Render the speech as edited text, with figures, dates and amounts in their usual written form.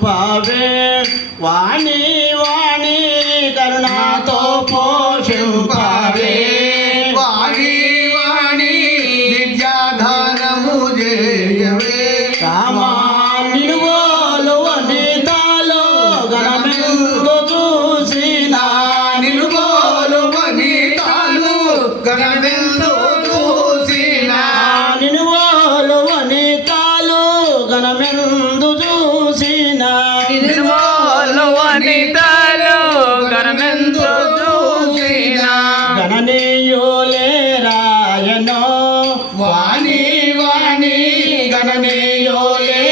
పోషింపవే వాణి వాణి కరుణాతో పోషింపవే వాణి వాణి విద్యాదానము చేయవే రామా నిలువోలు వనితాలో గణమెందు చూసినా నిలువోలు వనితాలు గణమెందు చూసినా నిలువోలు వనితాలు గణమెందు చూసినా నిలువోలు వనితలు గణమెందు చూసినా గణనీయులే రాయనో వాణి వాణి గణనీయులే